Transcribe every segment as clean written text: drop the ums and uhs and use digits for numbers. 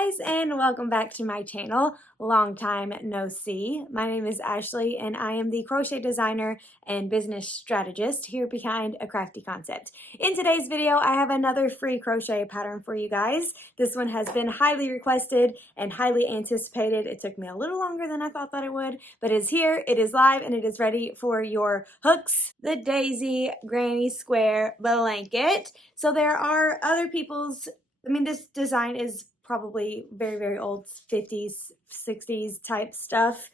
guys, and welcome back to my channel. Long time no see. My name is Ashley and I am the crochet designer and business strategist here behind A Crafty Concept. In today's video, I have another free crochet pattern for you guys. This one has been highly requested and highly anticipated. It took me a little longer than I thought that it would, but it is here, it is live, and it is ready for your hooks, the daisy granny square blanket. So there are other people's, this design is probably very old 50s, 60s type stuff.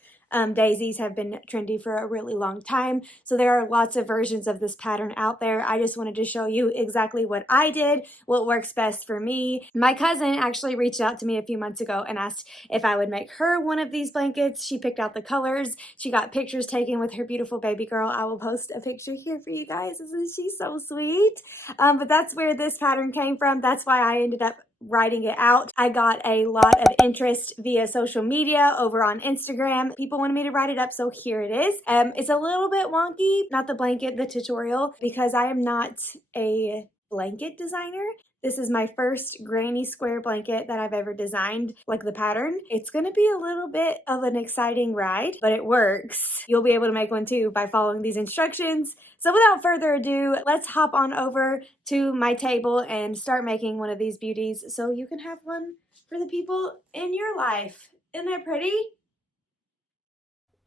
Daisies have been trendy for a really long time, so there are lots of versions of this pattern out there. I just wanted to show you exactly what I did, what works best for me. My cousin actually reached out to me a few months ago and asked if I would make her one of these blankets. She picked out the colors. She got pictures taken with her beautiful baby girl. I will post a picture here for you guys. Isn't she so sweet? But that's where this pattern came from. That's why I ended up writing it out. I got a lot of interest via social media over on Instagram. People wanted me to write it up, so here it is. It's a little bit wonky, not the blanket, the tutorial, because I am not a blanket designer. This is my first granny square blanket that I've ever designed, like the pattern. It's gonna be a little bit of an exciting ride, but it works. You'll be able to make one too by following these instructions. So without further ado, let's hop on over to my table and start making one of these beauties so you can have one for the people in your life. Isn't that pretty?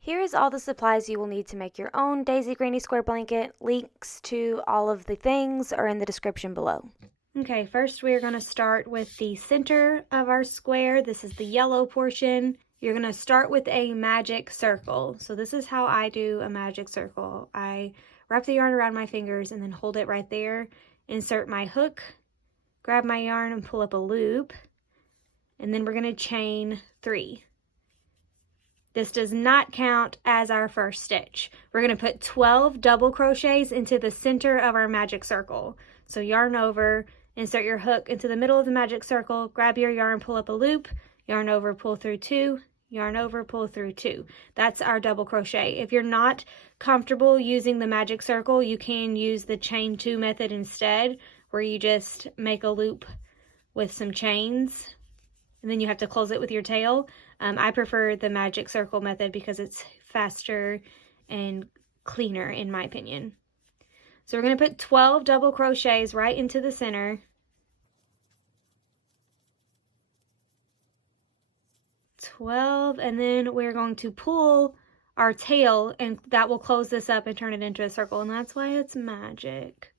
Here is all the supplies you will need to make your own daisy granny square blanket. Links to all of the things are in the description below. Okay, first we're going to start with the center of our square. This is the yellow portion. You're going to start with a magic circle. So this is how I do a magic circle. I wrap the yarn around my fingers and then hold it right there. Insert my hook, grab my yarn and pull up a loop. And then we're going to chain 3. This does not count as our first stitch. We're going to put 12 double crochets into the center of our magic circle. So yarn over, insert your hook into the middle of the magic circle, grab your yarn, pull up a loop, yarn over, pull through 2, yarn over, pull through 2. That's our double crochet. If you're not comfortable using the magic circle, you can use the chain 2 method instead, where you just make a loop with some chains and then you have to close it with your tail. I prefer the magic circle method because it's faster and cleaner in my opinion. So we're going to put 12 double crochets right into the center. 12, and then we're going to pull our tail and that will close this up and turn it into a circle, and that's why it's magic.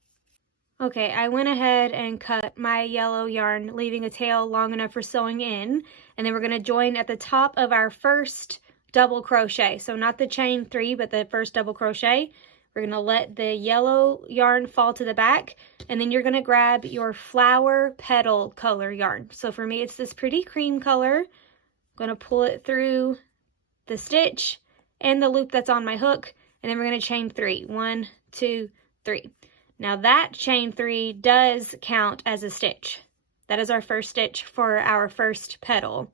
Okay, I went ahead and cut my yellow yarn, leaving a tail long enough for sewing in, and then we're going to join at the top of our first double crochet. So not the chain 3, but the first double crochet. We're going to let the yellow yarn fall to the back, and then you're going to grab your flower petal color yarn. So for me, it's this pretty cream color. I'm going to pull it through the stitch and the loop that's on my hook, and then we're going to chain 3. 1, 2, 3. Now that chain 3 does count as a stitch. That is our first stitch for our first petal.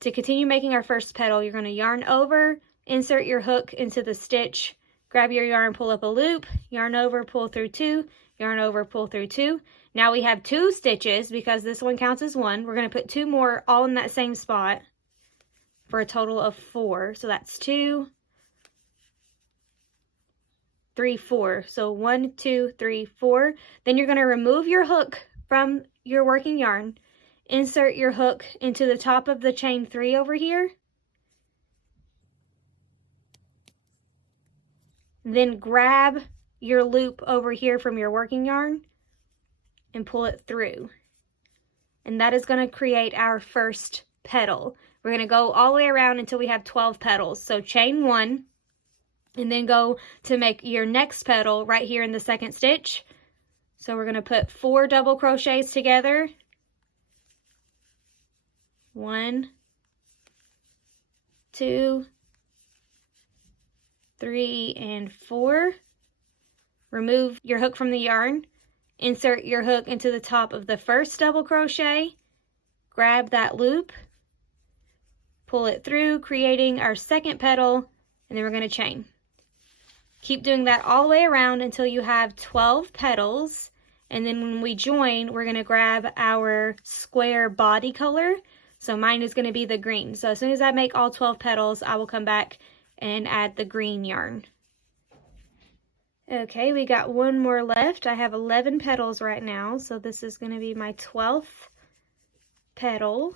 To continue making our first petal, you're going to yarn over, insert your hook into the stitch, grab your yarn, pull up a loop, yarn over, pull through 2, yarn over, pull through 2. Now we have 2 stitches because this one counts as 1. We're going to put 2 more all in that same spot for a total of 4. So that's 2, 3, 4. So 1, 2, 3, 4. Then you're going to remove your hook from your working yarn, insert your hook into the top of the chain 3 over here. Then grab your loop over here from your working yarn and pull it through. And that is going to create our first petal. We're going to go all the way around until we have 12 petals. So chain 1 and then go to make your next petal right here in the second stitch. So we're going to put 4 double crochets together. 1, 2, 3, and 4. Remove your hook from the yarn, insert your hook into the top of the first double crochet, grab that loop, pull it through, creating our second petal, and then we're going to chain. Keep doing that all the way around until you have 12 petals, And then when we join, we're going to grab our square body color. So mine is going to be the green. So as soon as I make all 12 petals, I will come back and add the green yarn. Okay, we got one more left. I have 11 petals right now, so this is going to be my 12th petal.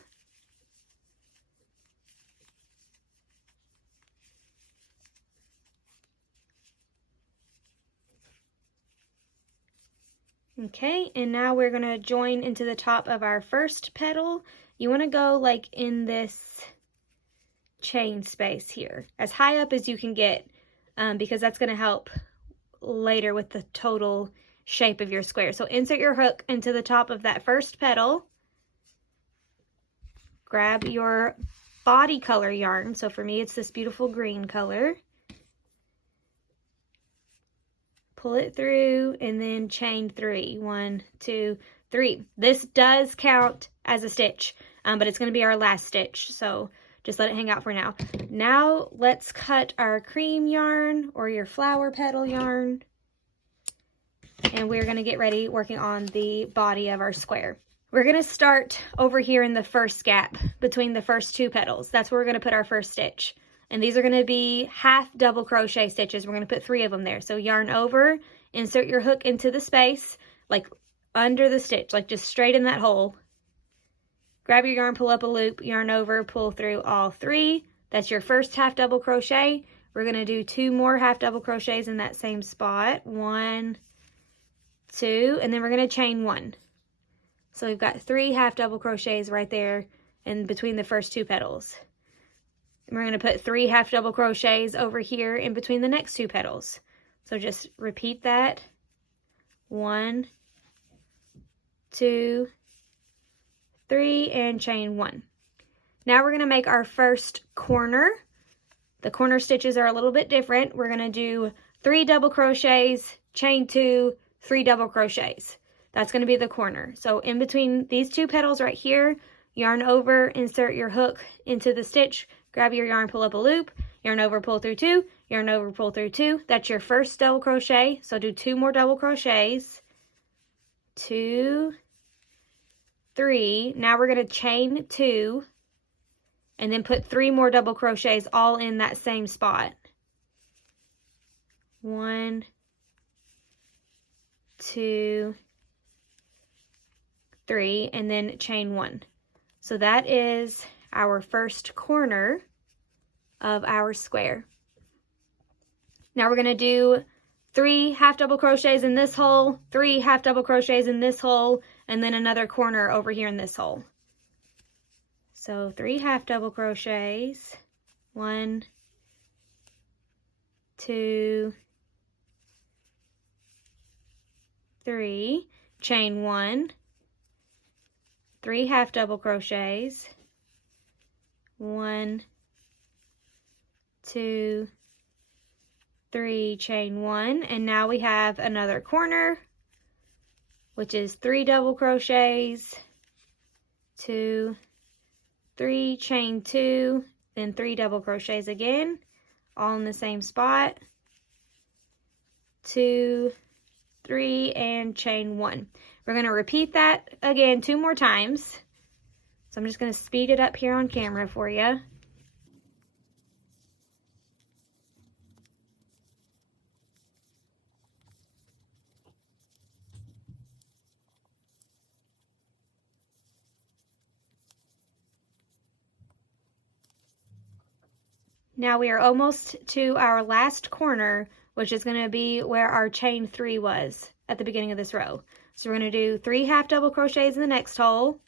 Okay, and now we're going to join into the top of our first petal. You want to go like in this chain space here, as high up as you can get, because that's going to help later with the total shape of your square. So insert your hook into the top of that first petal. Grab your body color yarn. So for me, it's this beautiful green color. Pull it through and then chain 3. 1, 2, 3. This does count as a stitch, but it's going to be our last stitch. So just let it hang out for now. Now let's cut our cream yarn or your flower petal yarn. And we're going to get ready working on the body of our square. We're going to start over here in the first gap between the first 2 petals. That's where we're going to put our first stitch. And these are going to be half double crochet stitches. We're going to put 3 of them there. So yarn over, insert your hook into the space, like under the stitch, like just straight in that hole. Grab your yarn, pull up a loop, yarn over, pull through all 3. That's your first half double crochet. We're going to do 2 more half double crochets in that same spot. 1, 2, and then we're going to chain 1. So we've got 3 half double crochets right there in between the first 2 petals. And we're going to put 3 half double crochets over here in between the next 2 petals. So just repeat that. 1, 2, 3, and chain 1. Now we're going to make our first corner. The corner stitches are a little bit different. We're going to do 3 double crochets, chain 2, 3 double crochets. That's going to be the corner. So in between these 2 petals right here, yarn over, insert your hook into the stitch, grab your yarn, pull up a loop, yarn over, pull through 2, yarn over, pull through 2. That's your first double crochet. So do 2 more double crochets. 2, 3. Now we're going to chain 2 and then put 3 more double crochets all in that same spot. 1, 2, 3, and then chain 1. So that is our first corner of our square. Now we're going to do 3 half double crochets in this hole, 3 half double crochets in this hole, and then another corner over here in this hole. So 3 half double crochets, 1, 2, 3, chain 1, 3 half double crochets, 1, 2, 3, chain 1, and now we have another corner, which is 3 double crochets, 2, 3, chain 2, then 3 double crochets again, all in the same spot, 2, 3, and chain 1. We're going to repeat that again 2 more times. So I'm just going to speed it up here on camera for you. Now we are almost to our last corner, which is going to be where our chain 3 was at the beginning of this row. So we're going to do 3 half double crochets in the next hole.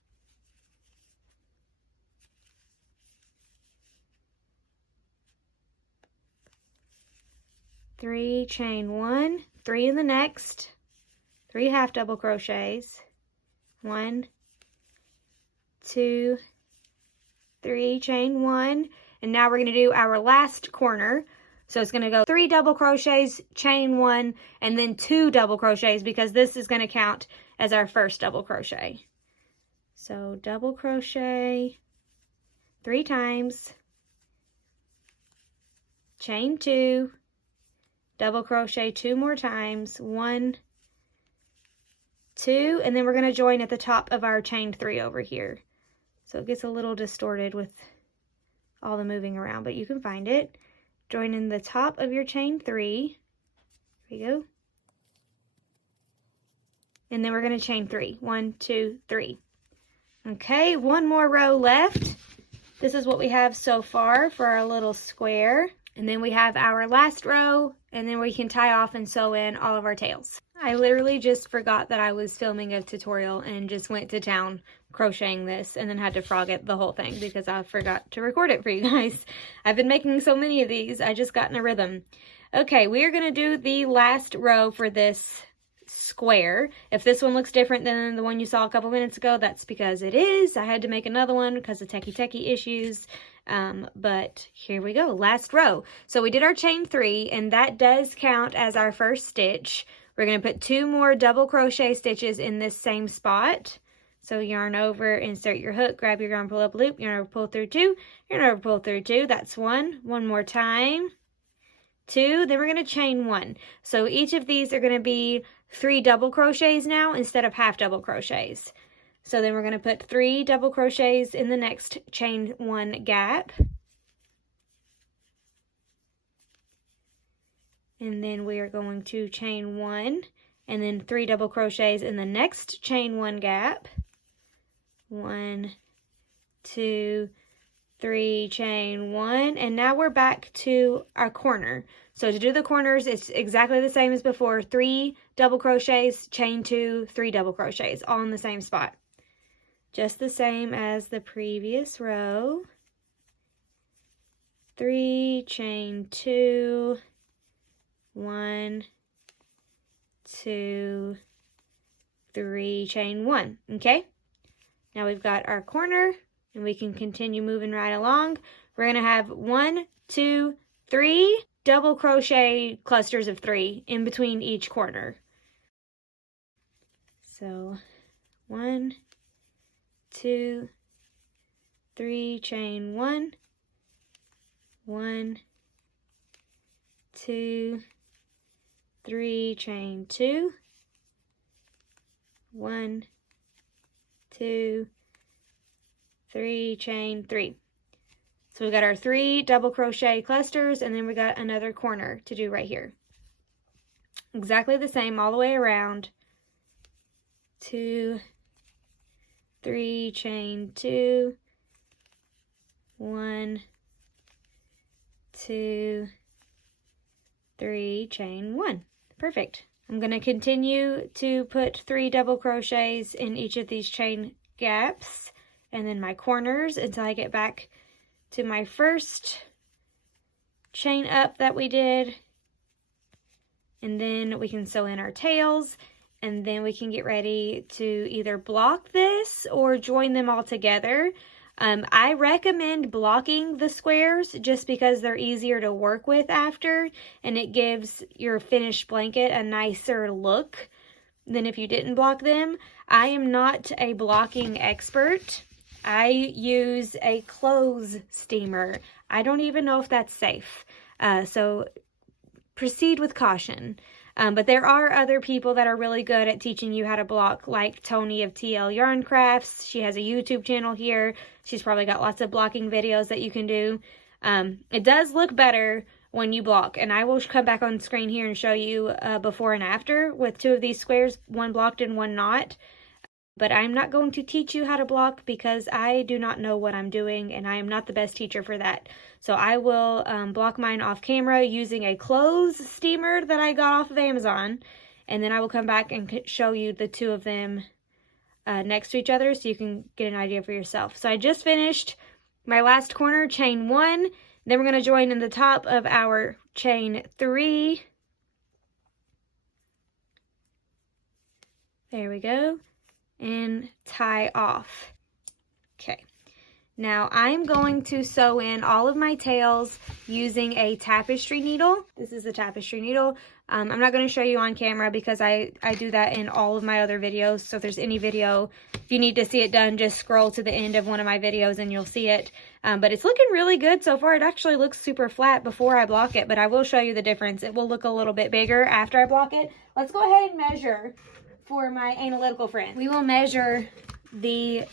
3, chain 1, 3 in the next, 3 half double crochets, 1, 2, 3, chain 1, and now we're going to do our last corner. So it's going to go 3 double crochets, chain 1, and then 2 double crochets because this is going to count as our first double crochet. So double crochet 3 times, chain 2, double crochet 2 more times, 1, 2, and then we're going to join at the top of our chain 3 over here. So it gets a little distorted with all the moving around, but you can find it. Join in the top of your chain 3. There we go. And then we're going to chain 3. 1, 2, 3. Okay, one more row left. This is what we have so far for our little square. And then we have our last row, and then we can tie off and sew in all of our tails. I literally just forgot that I was filming a tutorial and just went to town crocheting this and then had to frog it the whole thing because I forgot to record it for you guys. I've been making so many of these, I just got in a rhythm. Okay, we are going to do the last row for this square. If this one looks different than the one you saw a couple minutes ago, that's because it is. I had to make another one because of techie issues. But here we go, last row. So we did our chain 3, and that does count as our first stitch. We're going to put 2 more double crochet stitches in this same spot. So yarn over, insert your hook, grab your yarn, pull up loop, yarn over, pull through 2, yarn over, pull through 2. That's 1. One more time. 2. Then we're going to chain 1. So each of these are going to be 3 double crochets now instead of half double crochets. So then we're going to put 3 double crochets in the next chain 1 gap. And then we are going to chain 1 and then 3 double crochets in the next chain 1 gap. 1, 2, 3, chain 1, and now we're back to our corner. So to do the corners, it's exactly the same as before. 3 double crochets, chain 2, 3 double crochets, all in the same spot. Just the same as the previous row. 3, chain 2, 1, 2, 3, chain 1. Okay? Now we've got our corner, and we can continue moving right along. We're going to have 1, 2, 3 double crochet clusters of 3 in between each corner. So 1, 2, 3, chain 1, 1, 2, 3, chain 2, 1, 2, 3, chain 3. So we got our 3 double crochet clusters, and then we got another corner to do right here. Exactly the same all the way around. 2, 3, chain 2, 1, 2, 3, chain 1. Perfect. I'm going to continue to put 3 double crochets in each of these chain gaps and then my corners until I get back to my first chain up that we did. And then we can sew in our tails, and then we can get ready to either block this or join them all together. I recommend blocking the squares just because they're easier to work with after, and it gives your finished blanket a nicer look than if you didn't block them. I am not a blocking expert. I use a clothes steamer. I don't even know if that's safe. So proceed with caution. But there are other people that are really good at teaching you how to block, like Tony of TL Yarn Crafts. She has a YouTube channel here. She's probably got lots of blocking videos that you can do. It does look better when you block, and I will come back on screen here and show you before and after with 2 of these squares, one blocked and one not. But I'm not going to teach you how to block because I do not know what I'm doing, and I am not the best teacher for that. So I will block mine off camera using a clothes steamer that I got off of Amazon, and then I will come back and show you the 2 of them next to each other so you can get an idea for yourself. So I just finished my last corner, chain 1. Then we're going to join in the top of our chain 3. There we go. And tie off. Okay. Now I'm going to sew in all of my tails using a tapestry needle. This is a tapestry needle. I'm not going to show you on camera because I do that in all of my other videos. So if there's any video, if you need to see it done, just scroll to the end of one of my videos and you'll see it. But it's looking really good so far. It actually looks super flat before I block it, but I will show you the difference. It will look a little bit bigger after I block it. Let's go ahead and measure for my analytical friend. We will measure the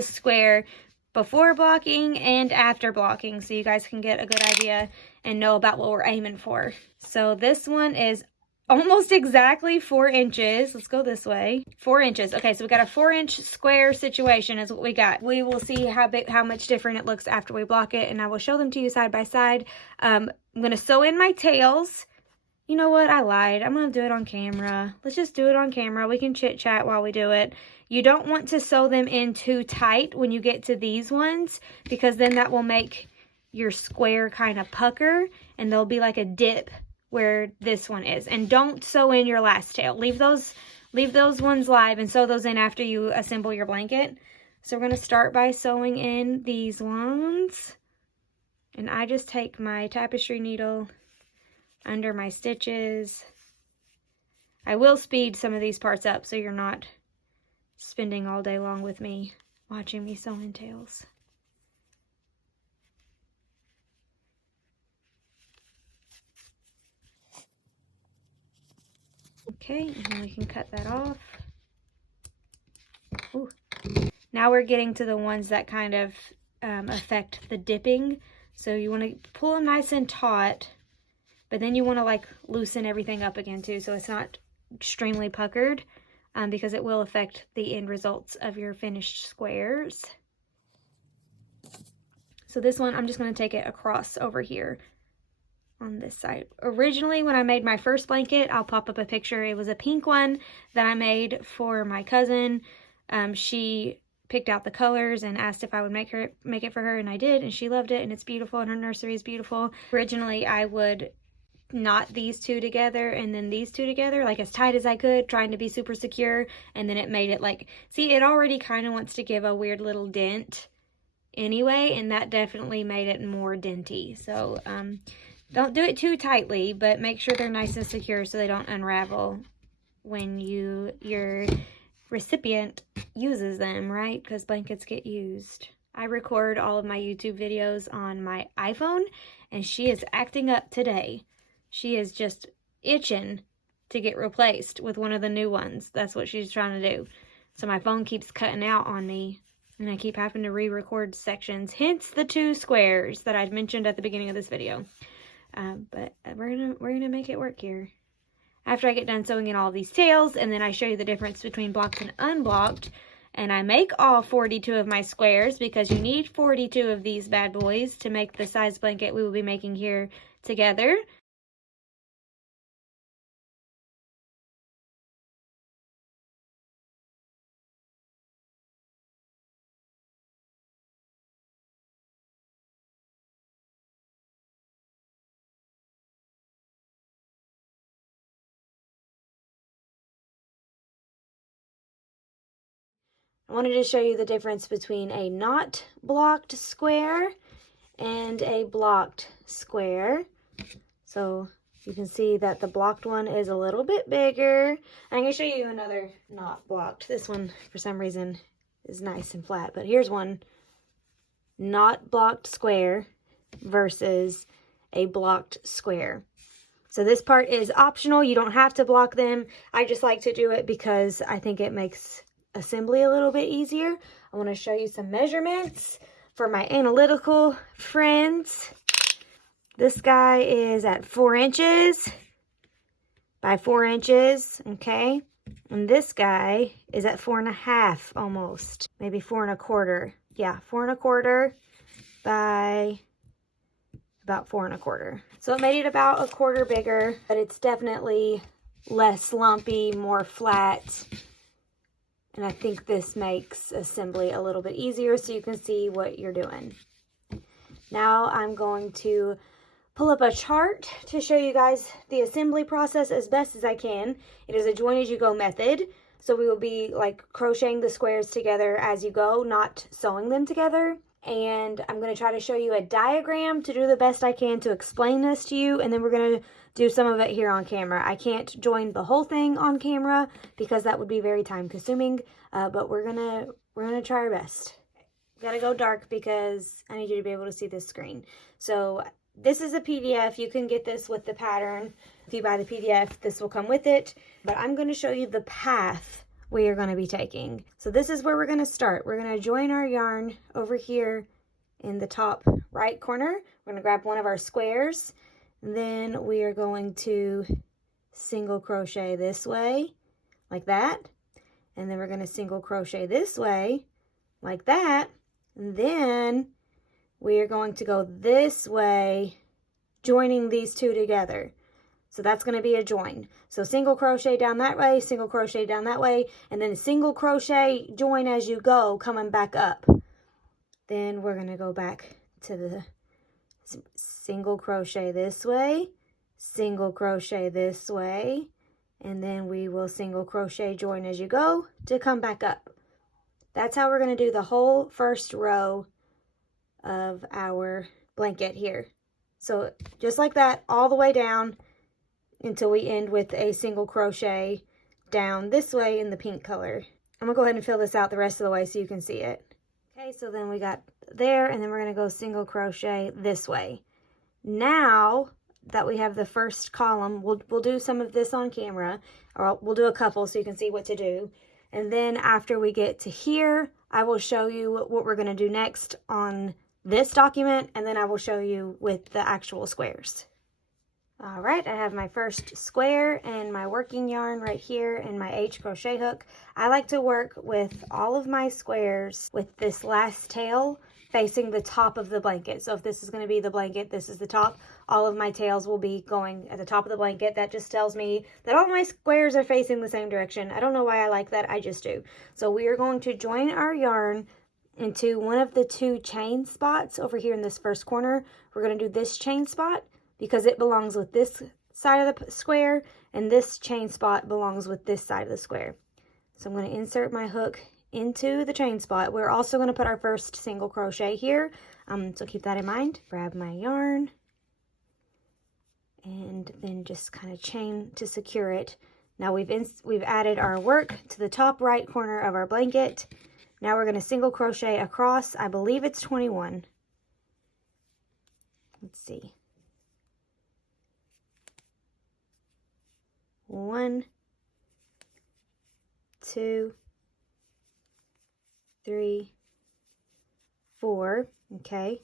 square before blocking and after blocking so you guys can get a good idea and know about what we're aiming for. So this one is almost exactly 4 inches. Let's go this way. 4 inches. Okay, so we got a 4-inch square situation is what we got. We will see how much different it looks after we block it, and I will show them to you side by side. I'm going to sew in my tails. You know what? I lied. I'm going to do it on camera. Let's just do it on camera. We can chit chat while we do it. You don't want to sew them in too tight when you get to these ones, because then that will make your square kind of pucker and there'll be like a dip where this one is. And don't sew in your last tail. Leave those ones live and sew those in after you assemble your blanket. So we're going to start by sewing in these ones. And I just take my tapestry needle under my stitches. I will speed some of these parts up so you're not spending all day long with me watching me sew in tails. Okay, and then we can cut that off. Ooh. Now we're getting to the ones that kind of affect the dipping. So you want to pull them nice and taut, but then you want to like loosen everything up again too, so it's not extremely puckered, because it will affect the end results of your finished squares. So this one, I'm just going to take it across over here on this side. Originally, when I made my first blanket, I'll pop up a picture. It was a pink one that I made for my cousin. She picked out the colors and asked if I would make it for her, and I did, and she loved it, and it's beautiful, and her nursery is beautiful. Originally, I would knot these two together and then these two together, like as tight as I could, trying to be super secure, and then it made it like, see, it already kind of wants to give a weird little dent anyway, and that definitely made it more denty. So don't do it too tightly, but make sure they're nice and secure so they don't unravel when your recipient uses them, right? Because blankets get used. I record all of my YouTube videos on my iPhone, and she is acting up today. She is just itching to get replaced with one of the new ones. That's what she's trying to do. So my phone keeps cutting out on me, and I keep having to re-record sections, hence the 2 squares that I'd mentioned at the beginning of this video. But we're gonna make it work here. After I get done sewing in all these tails, and then I show you the difference between blocked and unblocked, and I make all 42 of my squares, because you need 42 of these bad boys to make the size blanket we will be making here together. I wanted to show you the difference between a not blocked square and a blocked square. So you can see that the blocked one is a little bit bigger. I'm going to show you another not blocked. This one, for some reason, is nice and flat. But here's one not blocked square versus a blocked square. So this part is optional. You don't have to block them. I just like to do it because I think it makes assembly a little bit easier. I want to show you some measurements for my analytical friends. This guy is at 4 inches by 4 inches, okay? And this guy is at 4.5 almost, maybe 4 1/4. Yeah, 4 1/4 by about 4 1/4. So it made it about 1/4 bigger, but it's definitely less lumpy, more flat. And I think this makes assembly a little bit easier so you can see what you're doing. Now I'm going to pull up a chart to show you guys the assembly process as best as I can. It is a join as you go method. So we will be like crocheting the squares together as you go, not sewing them together. And I'm going to try to show you a diagram to do the best I can to explain this to you. And then we're going to do some of it here on camera. I can't join the whole thing on camera because that would be very time consuming. But we're gonna try our best. Gotta go dark because I need you to be able to see this screen. So this is a PDF. You can get this with the pattern If you buy the PDF, this will come with it, but I'm going to show you the path we are going to be taking. So this is where we're going to start. We're going to join our yarn over here in the top right corner. We're going to grab one of our squares. Then we are going to single crochet this way, like that. And then we're going to single crochet this way, like that. And then we are going to go this way, joining these two together. So that's going to be a join. So single crochet down that way, single crochet down that way, and then single crochet, join as you go, coming back up. Then we're going to go back to the single crochet this way, single crochet this way, and then we will single crochet, join as you go to come back up. That's how we're going to do the whole first row of our blanket here. So just like that, all the way down until we end with a single crochet down this way in the pink color. I'm going to go ahead and fill this out the rest of the way so you can see it. Okay, so then we got there, and then we're going to go single crochet this way. Now that we have the first column, we'll do some of this on camera, or we'll do a couple so you can see what to do. And then after we get to here, I will show you what we're going to do next on this document, and then I will show you with the actual squares. All right, I have my first square and my working yarn right here and my H crochet hook. I like to work with all of my squares with this last tail facing the top of the blanket. So if this is going to be the blanket, this is the top, all of my tails will be going at the top of the blanket. That just tells me that all my squares are facing the same direction. I don't know why I like that, I just do. So we are going to join our yarn into one of the two chain spots over here in this first corner. We're going to do this chain spot because it belongs with this side of the square, and this chain spot belongs with this side of the square. So I'm going to insert my hook into the chain spot. We're also going to put our first single crochet here, so keep that in mind. Grab my yarn and then just kind of chain to secure it. Now we've added our work to the top right corner of our blanket. Now we're going to single crochet across. I believe it's 21. Let's see. 1, 2, 3, 4, okay,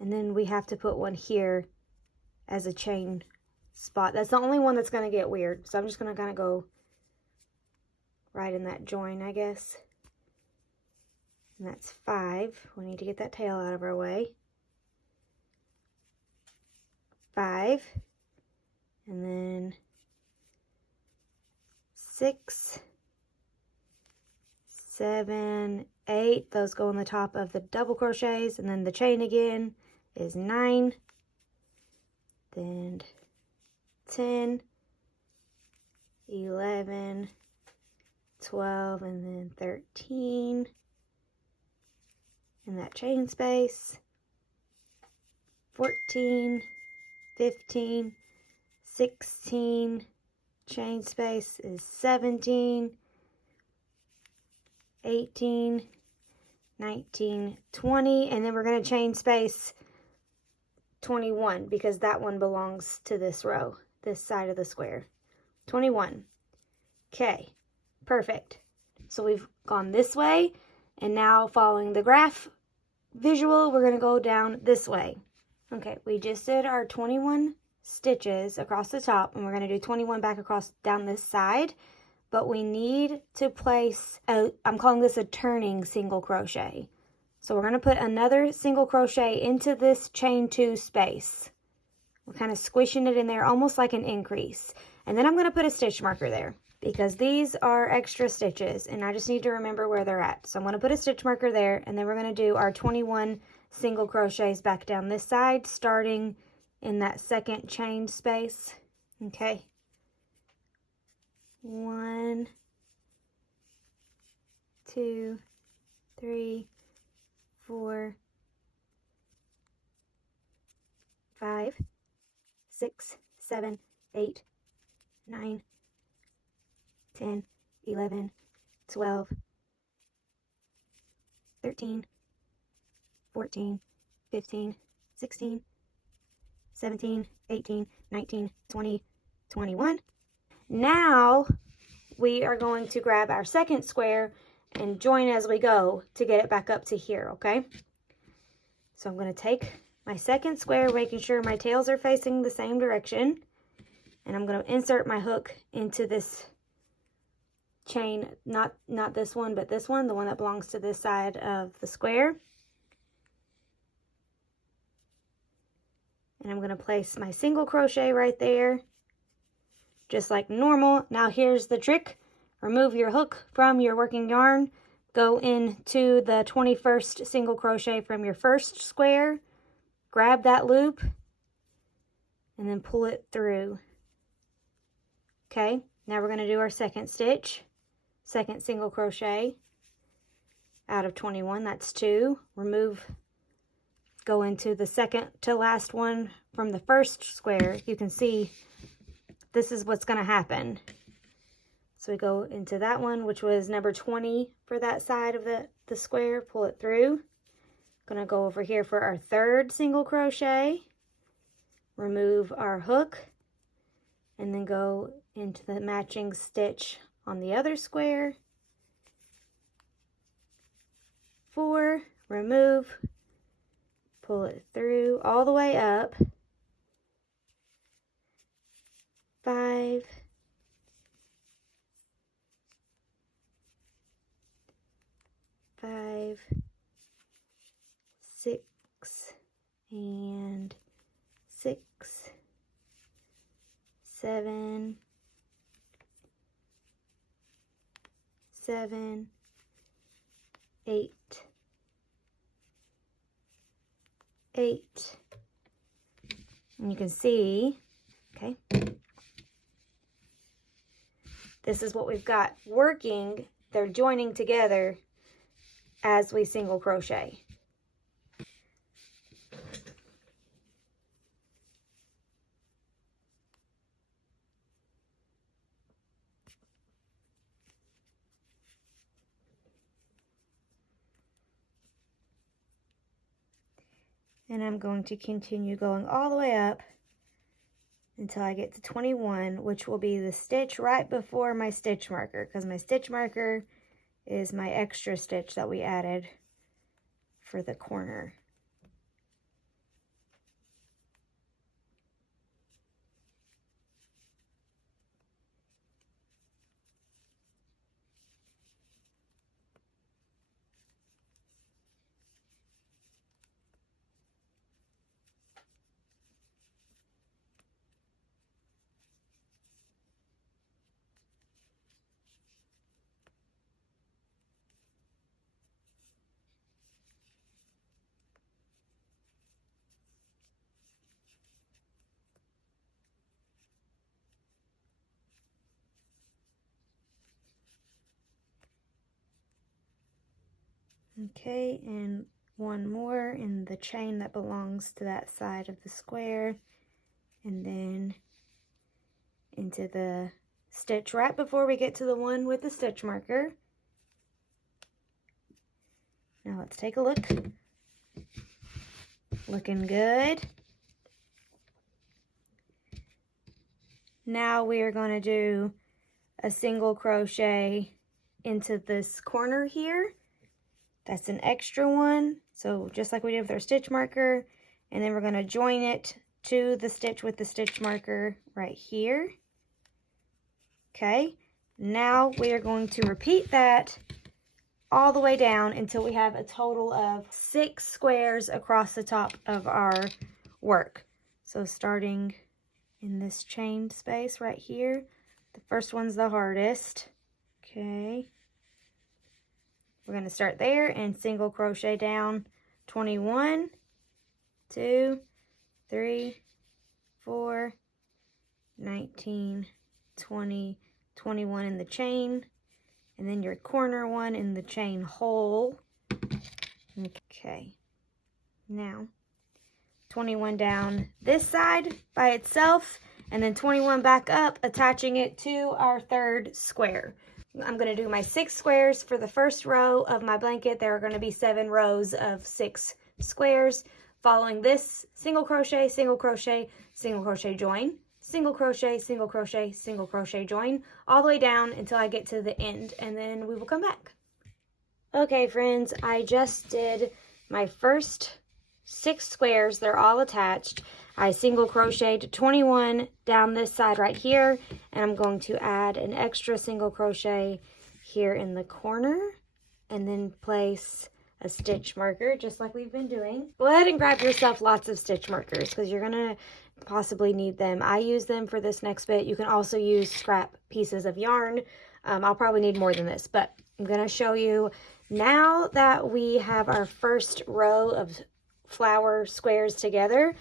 and then we have to put one here as a chain spot. That's the only one that's going to get weird, so I'm just going to kind of go right in that join, I guess. And that's 5. We need to get that tail out of our way. 5, and then 6, 7, 8. Those go on the top of the double crochets, and then the chain again is 9, then 10, 11, 12, and then 13 in that chain space, 14, 15, 16, chain space is 17, 18, 19, 20, and then we're going to chain space 21 because that one belongs to this row, this side of the square. 21. Okay, perfect. So we've gone this way, and now following the graph visual, we're going to go down this way. Okay, we just did our 21 stitches across the top, and we're going to do 21 back across down this side, but we need to place I'm calling this a turning single crochet. So we're going to put another single crochet into this chain 2 space. We're kind of squishing it in there almost like an increase, and then I'm going to put a stitch marker there because these are extra stitches and I just need to remember where they're at. So I'm going to put a stitch marker there, and then we're going to do our 21 single crochets back down this side, starting in that second chain space. Okay, 1, 2, 3, 4, 5, 6, 7, 8, 9, 10, 11, 12, 13, 14, 15, 16, 17, 18, 19, 20, 21. Now we are going to grab our second square and join as we go to get it back up to here, okay? So I'm going to take my second square, making sure my tails are facing the same direction, and I'm going to insert my hook into this chain, not this one, but this one, the one that belongs to this side of the square. And I'm going to place my single crochet right there, just like normal. Now here's the trick. Remove your hook from your working yarn, go into the 21st single crochet from your first square, grab that loop, and then pull it through. Okay, now we're going to do our second stitch. Second single crochet out of 21, that's 2. Remove, go into the second to last one from the first square. You can see this is what's going to happen. So we go into that one, which was number 20 for that side of the square, pull it through. Going to go over here for our third single crochet, remove our hook, and then go into the matching stitch on the other square. 4, remove, pull it through all the way up. 5, 5, 6, and 6, 7, 7, 8, 8. And you can see, okay, this is what we've got working. They're joining together as we single crochet. And I'm going to continue going all the way up until I get to 21, which will be the stitch right before my stitch marker, because my stitch marker is my extra stitch that we added for the corner. Okay, and one more in the chain that belongs to that side of the square, and then into the stitch right before we get to the one with the stitch marker. Now let's take a look. Looking good. Now we are going to do a single crochet into this corner here. That's an extra one, so just like we did with our stitch marker, and then we're going to join it to the stitch with the stitch marker right here. Okay, now we are going to repeat that all the way down until we have a total of 6 squares across the top of our work. So starting in this chain space right here, the first one's the hardest. Okay. We're going to start there and single crochet down 21, 2, 3, 4, 19, 20, 21 in the chain, and then your corner one in the chain hole. Okay, now 21 down this side by itself, and then 21 back up, attaching it to our third square. I'm going to do my 6 squares for the first row of my blanket. There are going to be 7 rows of 6 squares, following this single crochet, single crochet, single crochet, join, single crochet, single crochet, single crochet, join, all the way down until I get to the end, and then we will come back. Okay, friends, I just did my first 6 squares. They're all attached. I single crocheted 21 down this side right here, and I'm going to add an extra single crochet here in the corner, and then place a stitch marker just like we've been doing. Go ahead and grab yourself lots of stitch markers because you're gonna possibly need them. I use them for this next bit. You can also use scrap pieces of yarn. I'll probably need more than this, but I'm gonna show you now that we have our first row of flower squares together.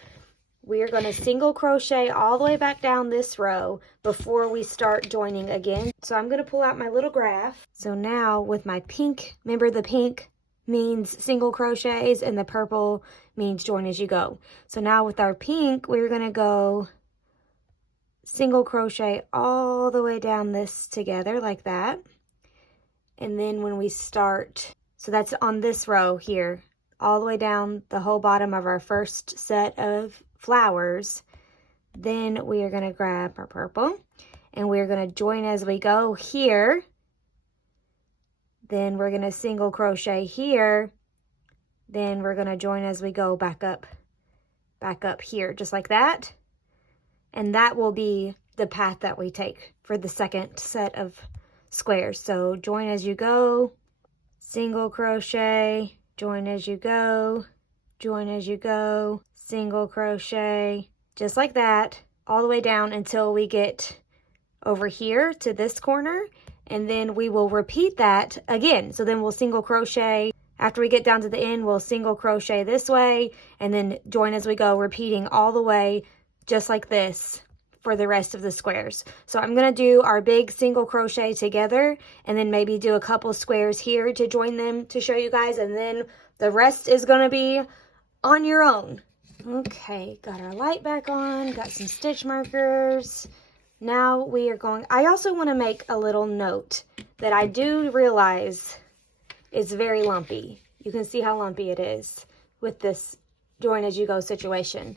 We are going to single crochet all the way back down this row before we start joining again. So I'm going to pull out my little graph. So now with my pink, remember the pink means single crochets and the purple means join as you go. So now with our pink, we're going to go single crochet all the way down this together like that. And then when we start, so that's on this row here, all the way down the whole bottom of our first set of flowers, then we are going to grab our purple and we're going to join as we go here. Then we're going to single crochet here. Then we're going to join as we go back up here, just like that. And that will be the path that we take for the second set of squares. So join as you go, single crochet, join as you go, join as you go, single crochet, just like that, all the way down until we get over here to this corner, and then we will repeat that again. So then we'll single crochet after we get down to the end. We'll single crochet this way and then join as we go, repeating all the way just like this for the rest of the squares. So I'm going to do our big single crochet together and then maybe do a couple squares here to join them to show you guys, and then the rest is going to be on your own. Okay, got our light back on, got some stitch markers. Now we are going, I also want to make a little note that I do realize is very lumpy. You can see how lumpy it is with this join as you go situation.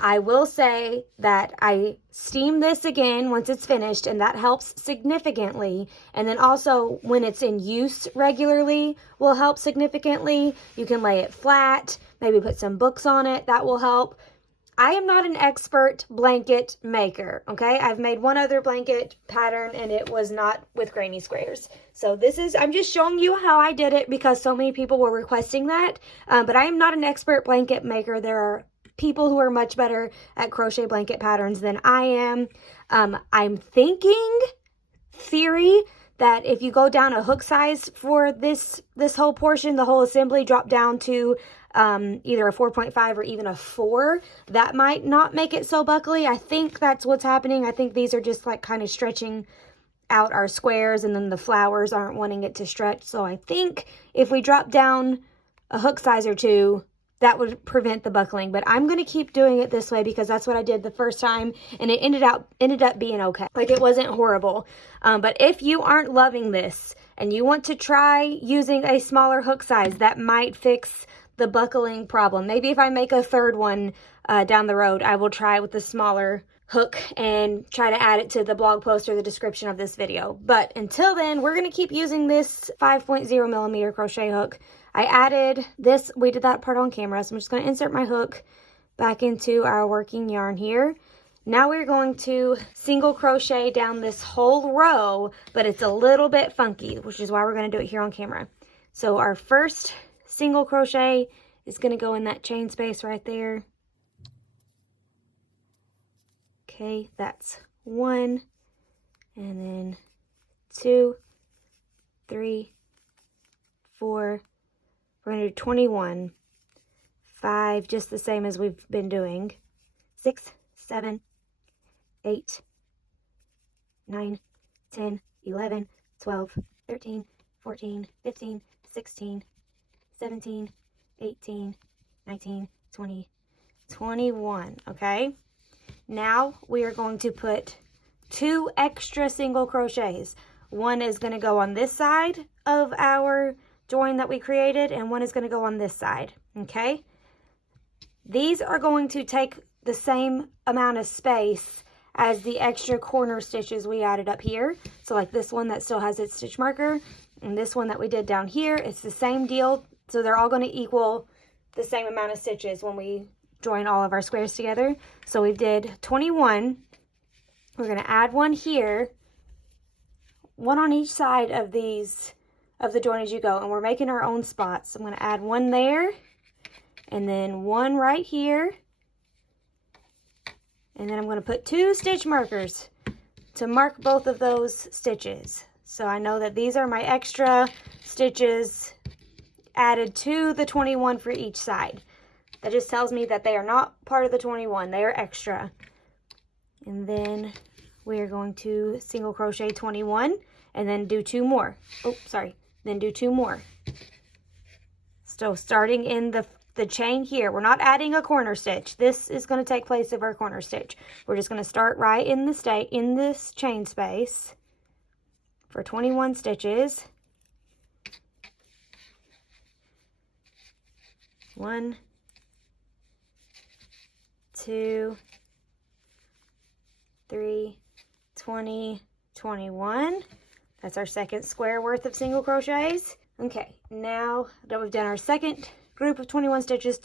I will say that I steam this again once it's finished, and that helps significantly. And then also when it's in use regularly will help significantly. You can lay it flat, maybe put some books on it. That will help. I am not an expert blanket maker, okay? I've made one other blanket pattern and it was not with granny squares. So this is, I'm just showing you how I did it because so many people were requesting that. But I am not an expert blanket maker. There are people who are much better at crochet blanket patterns than I am. I'm thinking theory that if you go down a hook size for this whole portion, the whole assembly, drop down to either a 4.5 or even a 4, that might not make it so buckly. I think that's what's happening. I think these are just like kind of stretching out our squares, and then the flowers aren't wanting it to stretch. So I think if we drop down a hook size or 2, that would prevent the buckling. But I'm going to keep doing it this way because that's what I did the first time, and it ended up being okay. Like, it wasn't horrible. But if you aren't loving this and you want to try using a smaller hook size, that might fix the buckling problem. Maybe if I make a third one down the road, I will try with the smaller hook and try to add it to the blog post or the description of this video. But until then, we're going to keep using this 5.0 millimeter crochet hook. I added this, we did that part on camera, so I'm just going to insert my hook back into our working yarn here. Now we're going to single crochet down this whole row, but it's a little bit funky, which is why we're going to do it here on camera. So our first single crochet is going to go in that chain space right there. Okay, that's 1, and then 2, 3, 4. We're going to do 21, 5, just the same as we've been doing, 6, 7, 8, 9, 10, 11, 12, 13, 14, 15, 16, 17, 18, 19, 20, 21, okay? Now we are going to put 2 extra single crochets. One is going to go on this side of our join that we created, and one is going to go on this side, okay? These are going to take the same amount of space as the extra corner stitches we added up here. So like this one that still has its stitch marker, and this one that we did down here, it's the same deal. So they're all going to equal the same amount of stitches when we join all of our squares together. So we did 21. We're going to add one here, one on each side of these, of the join as you go, and we're making our own spots. So I'm going to add one there, and then one right here, and then I'm going to put 2 stitch markers to mark both of those stitches. So I know that these are my extra stitches added to the 21 for each side. That just tells me that they are not part of the 21, they are extra. And then we are going to single crochet 21 and then do 2 more. Oh, sorry, then do 2 more. So starting in the chain here, we're not adding a corner stitch. This is going to take place of our corner stitch. We're just going to start right in this chain space for 21 stitches. 1, 2, 3, 20, 21. That's our second square worth of single crochets. Okay, now that we've done our second group of 21 stitches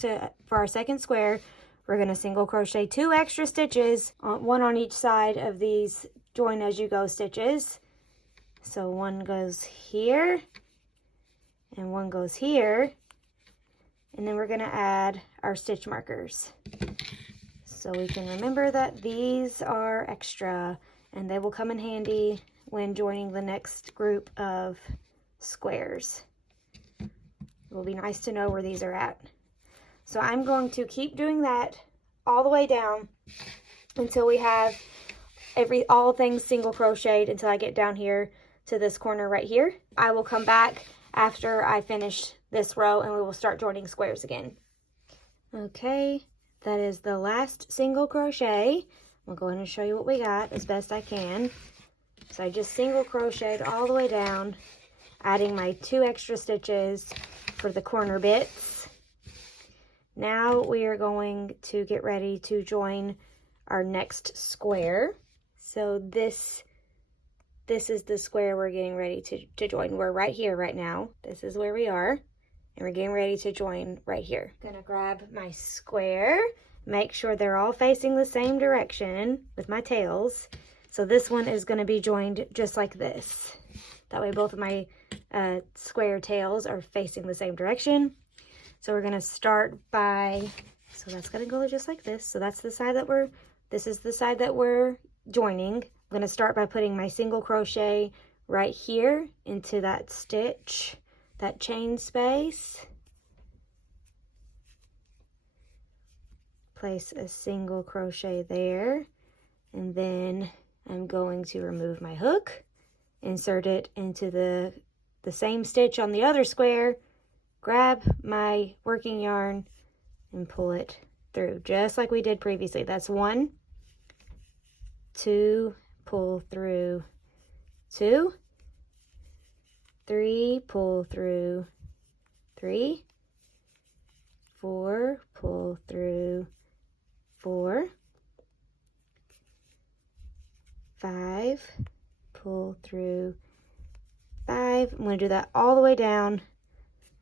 for our second square, we're going to single crochet 2 extra stitches, one on each side of these join as you go stitches. So one goes here and one goes here, and then we're going to add our stitch markers so we can remember that these are extra and they will come in handy when joining the next group of squares. It will be nice to know where these are at. So I'm going to keep doing that all the way down until we have all things single crocheted, until I get down here to this corner right here. I will come back after I finish this row and we will start joining squares again. Okay, that is the last single crochet. I'll go ahead and show you what we got as best I can. So I just single crocheted all the way down, adding my 2 extra stitches for the corner bits. Now we are going to get ready to join our next square. So this is the square we're getting ready to join. We're right here right now. This is where we are, and we're getting ready to join right here. I'm gonna grab my square, make sure they're all facing the same direction with my tails. So this one is gonna be joined just like this. That way both of my square tails are facing the same direction. So we're gonna start by, so that's gonna go just like this. So that's the side that this is the side that we're joining. I'm gonna start by putting my single crochet right here into that stitch, that chain space. Place a single crochet there, and then I'm going to remove my hook, insert it into the same stitch on the other square, grab my working yarn and pull it through just like we did previously. That's 1, 2, pull through 2, 3, pull through 3, 4, pull through 4, 5, pull through 5. I'm going to do that all the way down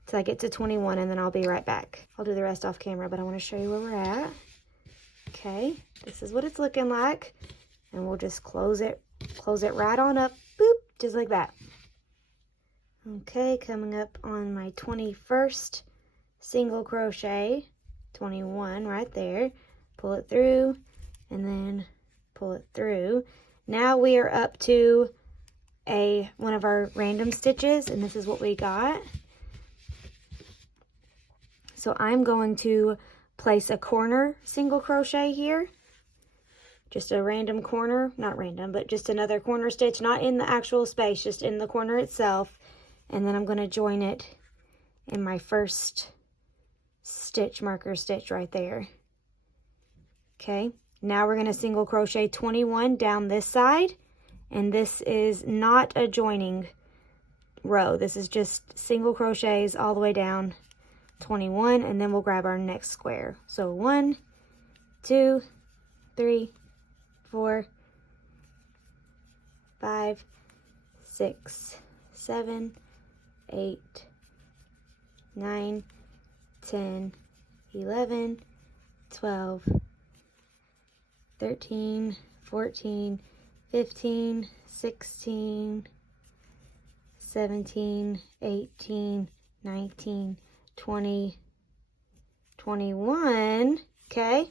till I get to 21, and then I'll be right back. I'll do the rest off camera, but I want to show you where we're at. Okay, this is what it's looking like, and we'll just close it right on up, boop, just like that. Okay, coming up on my 21st single crochet, 21 right there, pull it through, and then pull it through. Now we are up to one of our random stitches, and this is what we got. So I'm going to place a corner single crochet here, just a random corner, not random, but just another corner stitch, not in the actual space, just in the corner itself. And then I'm going to join it in my first stitch marker stitch right there. Okay, now we're going to single crochet 21 down this side, and this is not a joining row. This is just single crochets all the way down 21, and then we'll grab our next square. So 1, 2, 3, 4, 5, 6, 7, 8, 9, 10, 11, 12, 13, 14, 15, 16, 17, 18, 19, 20, 21. Okay.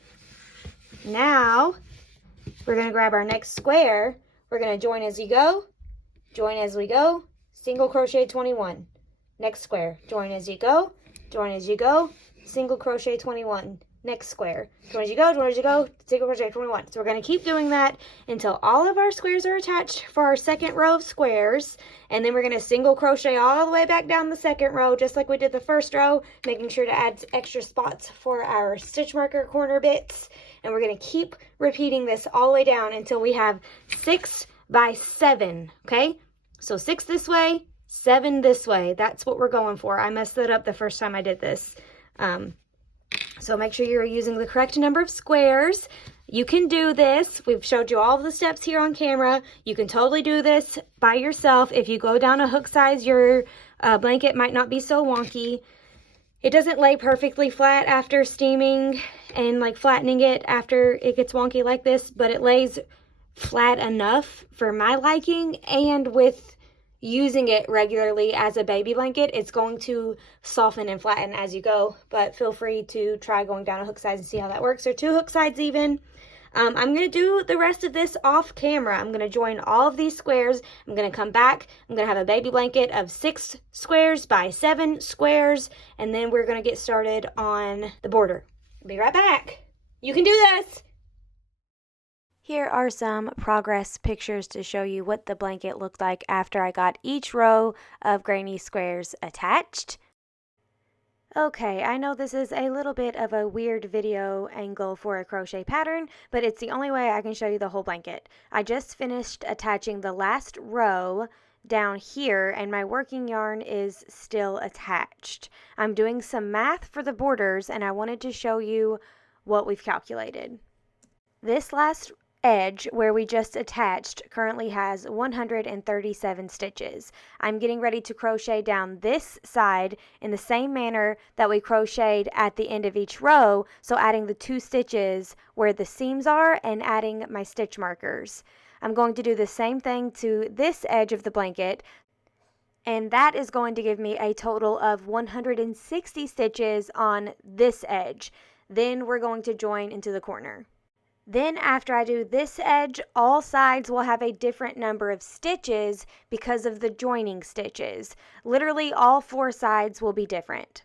Now we're going to grab our next square. We're going to join as you go, join as we go, single crochet 21. Next square, join as you go, single crochet 21. Next square, join as you go, single crochet 21. So we're going to keep doing that until all of our squares are attached for our second row of squares, and then we're going to single crochet all the way back down the second row just like we did the first row, making sure to add extra spots for our stitch marker corner bits. And we're going to keep repeating this all the way down until we have 6 by 7, okay? So 6 this way, 7 this way. That's what we're going for. I messed that up the first time I did this. So make sure you're using the correct number of squares. You can do this. We've showed you all of the steps here on camera. You can totally do this by yourself. If you go down a hook size, your blanket might not be so wonky. It doesn't lay perfectly flat after steaming and like flattening it after it gets wonky like this, but it lays flat enough for my liking, and with using it regularly as a baby blanket, it's going to soften and flatten as you go. But feel free to try going down a hook size and see how that works, or 2 hook sides even. I'm going to do the rest of this off camera. I'm going to join all of these squares. I'm going to come back. I'm going to have a baby blanket of 6 squares by 7 squares, and then we're going to get started on the border. I'll be right back. You can do this! Here are some progress pictures to show you what the blanket looked like after I got each row of granny squares attached. Okay, I know this is a little bit of a weird video angle for a crochet pattern, but it's the only way I can show you the whole blanket. I just finished attaching the last row down here, and my working yarn is still attached. I'm doing some math for the borders, and I wanted to show you what we've calculated. This last edge where we just attached currently has 137 stitches. I'm getting ready to crochet down this side in the same manner that we crocheted at the end of each row, so adding the 2 stitches where the seams are and adding my stitch markers. I'm going to do the same thing to this edge of the blanket, and that is going to give me a total of 160 stitches on this edge. Then we're going to join into the corner. Then after I do this edge, all sides will have a different number of stitches because of the joining stitches. Literally all 4 sides will be different.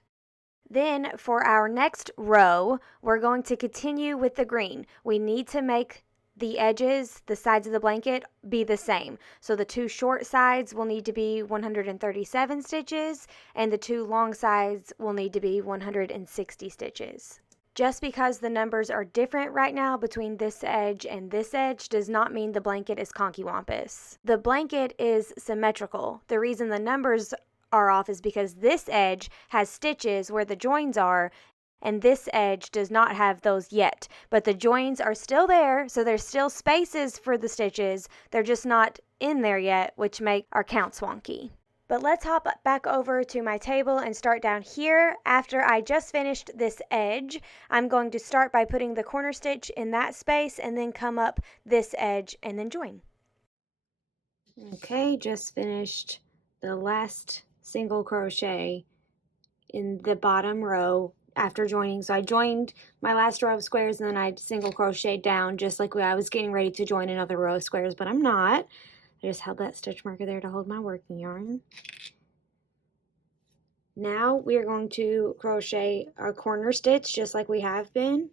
Then for our next row, we're going to continue with the green. We need to make the edges, the sides of the blanket, be the same. So the 2 short sides will need to be 137 stitches, and the 2 long sides will need to be 160 stitches. Just because the numbers are different right now between this edge and this edge does not mean the blanket is conkywampus. The blanket is symmetrical. The reason the numbers are off is because this edge has stitches where the joins are, and this edge does not have those yet. But the joins are still there, so there's still spaces for the stitches. They're just not in there yet, which make our counts wonky. But let's hop back over to my table and start down here. After I just finished this edge, I'm going to start by putting the corner stitch in that space and then come up this edge and then join. Okay, just finished the last single crochet in the bottom row after joining. So I joined my last row of squares and then I single crocheted down just like I was getting ready to join another row of squares, but I'm not. I just held that stitch marker there to hold my working yarn. Now we are going to crochet our corner stitch just like we have been,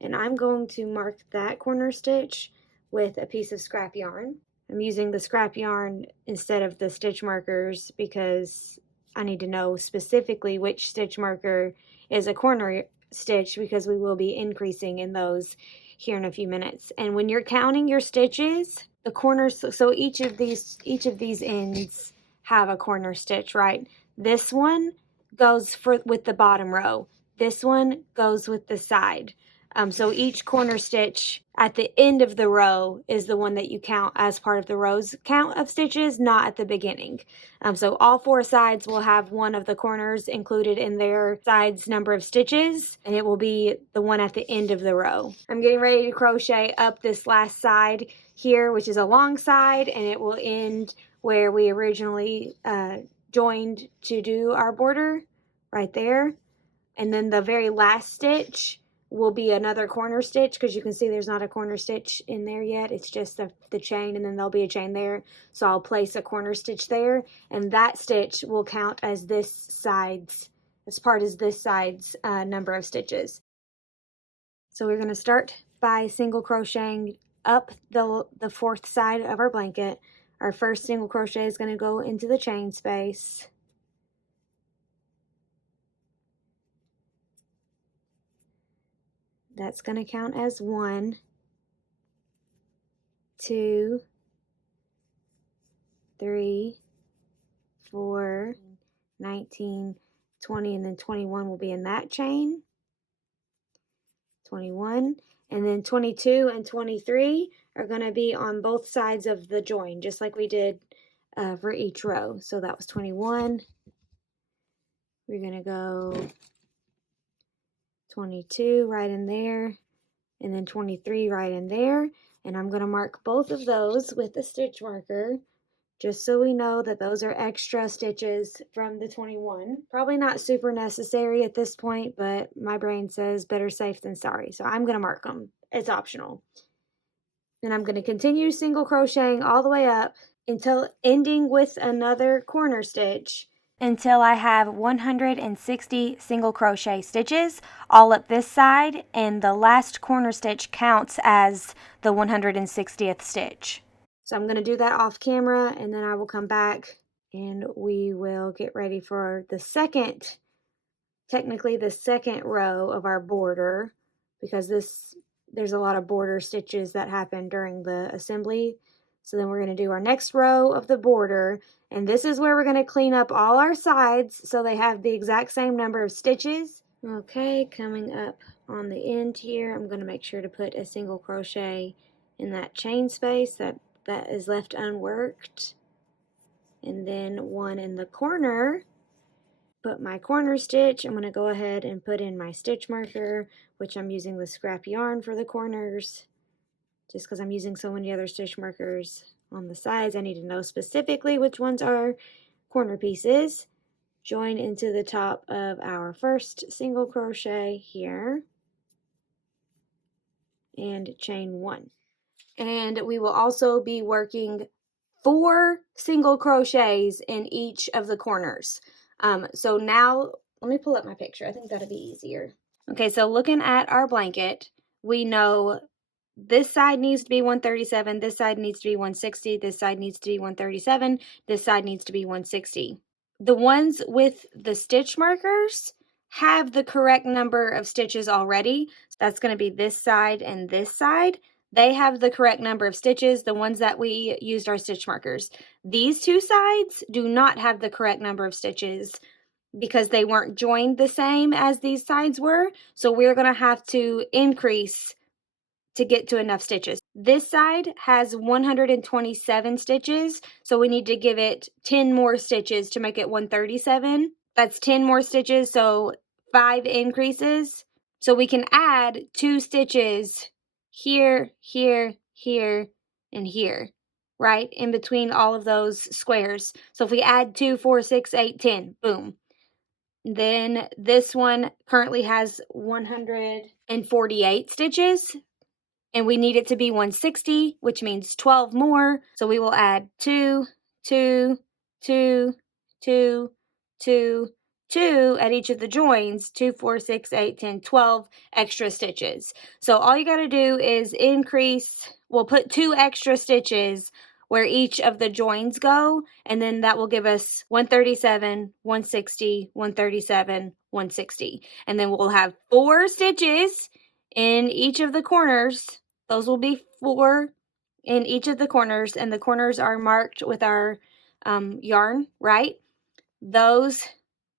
and I'm going to mark that corner stitch with a piece of scrap yarn. I'm using the scrap yarn instead of the stitch markers because I need to know specifically which stitch marker is a corner stitch, because we will be increasing in those here in a few minutes. And when you're counting your stitches, the corners, so each of these ends have a corner stitch, right? This one goes with the bottom row. This one goes with the side. So each corner stitch at the end of the row is the one that you count as part of the row's count of stitches, not at the beginning. So all 4 sides will have one of the corners included in their side's number of stitches, and it will be the one at the end of the row. I'm getting ready to crochet up this last side here, which is a long side, and it will end where we originally joined to do our border, right there. And then the very last stitch will be another corner stitch, because you can see there's not a corner stitch in there yet. It's just the chain, and then there'll be a chain there. So I'll place a corner stitch there, and that stitch will count as this side's number of stitches. So we're going to start by single crocheting up the 4th side of our blanket. Our first single crochet is going to go into the chain space. That's going to count as 1, 2, 3, 4, 19, 20, and then 21 will be in that chain. 21, and then 22 and 23 are going to be on both sides of the join, just like we did for each row. So that was 21. We're going to go 22 right in there, and then 23 right in there. And I'm going to mark both of those with a stitch marker, just so we know that those are extra stitches from the 21. Probably not super necessary at this point, but my brain says better safe than sorry. So I'm going to mark them. It's optional. And I'm going to continue single crocheting all the way up until ending with another corner stitch, until I have 160 single crochet stitches all up this side, and the last corner stitch counts as the 160th stitch. So I'm going to do that off camera, and then I will come back and we will get ready for the second, technically the second row of our border, because there's a lot of border stitches that happen during the assembly. So then we're going to do our next row of the border, and this is where we're going to clean up all our sides so they have the exact same number of stitches. Okay, coming up on the end here, I'm going to make sure to put a single crochet in that chain space that is left unworked, and then one in the corner. Put my corner stitch. I'm going to go ahead and put in my stitch marker, which I'm using the scrap yarn for the corners. Just because I'm using so many other stitch markers on the sides, I need to know specifically which ones are corner pieces. Join into the top of our first single crochet here, and chain 1. And we will also be working 4 single crochets in each of the corners. So now, let me pull up my picture. I think that'll be easier. Okay, so looking at our blanket, we know this side needs to be 137, this side needs to be 160, this side needs to be 137, this side needs to be 160. The ones with the stitch markers have the correct number of stitches already. So that's going to be this side and this side. They have the correct number of stitches, the ones that we used our stitch markers. These 2 sides do not have the correct number of stitches because they weren't joined the same as these sides were. So we're going to have to increase to get to enough stitches. This side has 127 stitches, so we need to give it 10 more stitches to make it 137. That's 10 more stitches, so 5 increases. So we can add 2 stitches here, here, here, and here, right? In between all of those squares. So if we add 2, 4, 6, 8, 10, boom. Then this one currently has 148 stitches, and we need it to be 160, which means 12 more. So we will add 2, 2, 2, 2, 2, 2 at each of the joins, 2, 4, 6, 8, 10, 12 extra stitches. So all you got to do is we'll put 2 extra stitches where each of the joins go, and then that will give us 137, 160, 137, 160. And then we'll have 4 stitches in each of the corners. Those will be 4 in each of the corners, and the corners are marked with our yarn, right? Those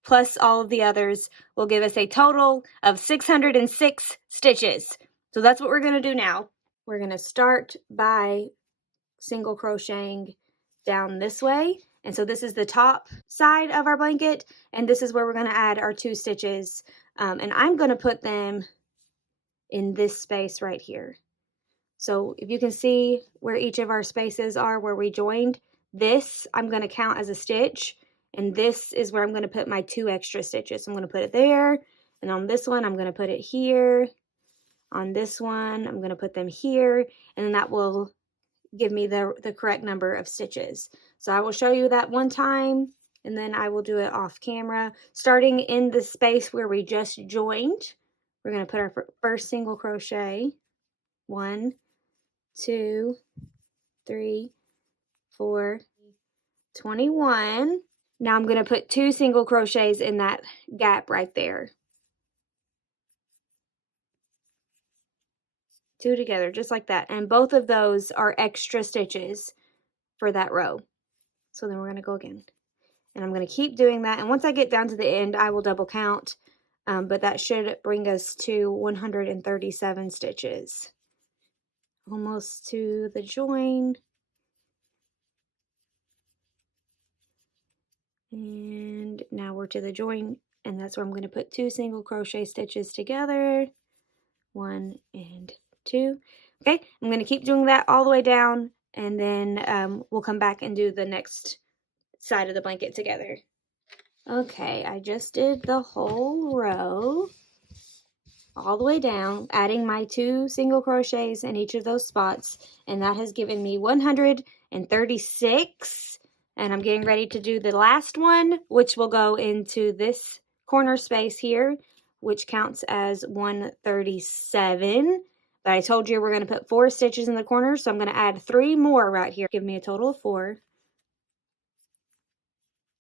plus all of the others will give us a total of 606 stitches. So that's what we're going to do now. We're going to start by single crocheting down this way. And so this is the top side of our blanket, and this is where we're going to add our 2 stitches. And I'm going to put them in this space right here. So if you can see where each of our spaces are where we joined, this I'm going to count as a stitch, and this is where I'm going to put my 2 extra stitches. So I'm going to put it there, and on this one I'm going to put it here. On this one I'm going to put them here, and then that will give me the correct number of stitches. So I will show you that one time, and then I will do it off camera. Starting in the space where we just joined, we're going to put our first single crochet. 1, 2, 3, 4, 21. Now I'm going to put 2 single crochets in that gap right there. 2 together, just like that. And both of those are extra stitches for that row. So then we're going to go again. And I'm going to keep doing that. And once I get down to the end, I will double count. But that should bring us to 137 stitches. Almost to the join. And now we're to the join. And that's where I'm going to put 2 single crochet stitches together. 1 and 2. Okay, I'm going to keep doing that all the way down, and then we'll come back and do the next side of the blanket together. Okay, I just did the whole row all the way down, adding my 2 single crochets in each of those spots, and that has given me 136. And I'm getting ready to do the last one, which will go into this corner space here, which counts as 137. But I told you we're going to put 4 stitches in the corner, so I'm going to add 3 more right here. Give me a total of 4.